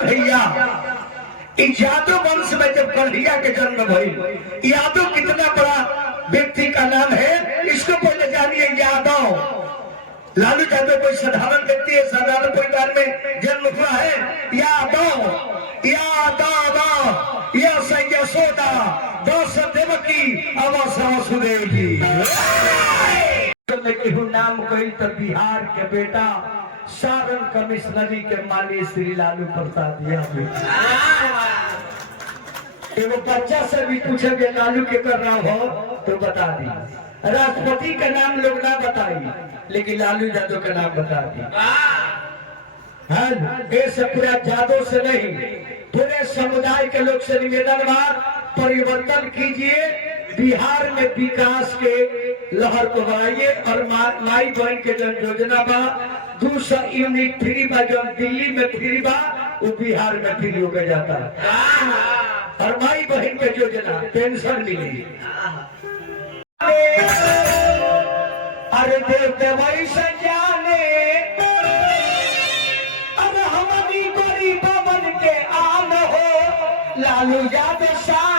भैया यादव वंश में जब कन्हैया के जन्म भई, यादव कितना बड़ा व्यक्ति का नाम है, इसको पहले जानिए। यादव लालू यादव कोई साधारण व्यक्ति है, साधारण परिवार में जन्म हुआ है। यादव यादव यशोदा दस देवकी अवसा वसुदेव जी नाम कोई तो बिहार के बेटा सारण कमिश्नरी के माली श्री लालू प्रसाद यादव। एगो बच्चा से भी पूछे कि लालू के कर रहा हो तो बता दी। राष्ट्रपति का नाम लोग ना बताई, लेकिन लालू यादव का नाम बता दी। देश पूरा यादव से नहीं, पूरे समुदाय के लोग से निवेदन बा, परिवर्तन कीजिए, बिहार में विकास के लहर को बढ़ाइए। और माई बहन के जन योजना बा 200 यूनिट फ्री बा, जो दिल्ली में फ्री बा वो बिहार में फ्री हो जाता है। और माई बहन के योजना पेंशन मिली। अरे देवते वही संजाने, अब हमारी बड़ी पवन के आन हो, लालू यादव शाह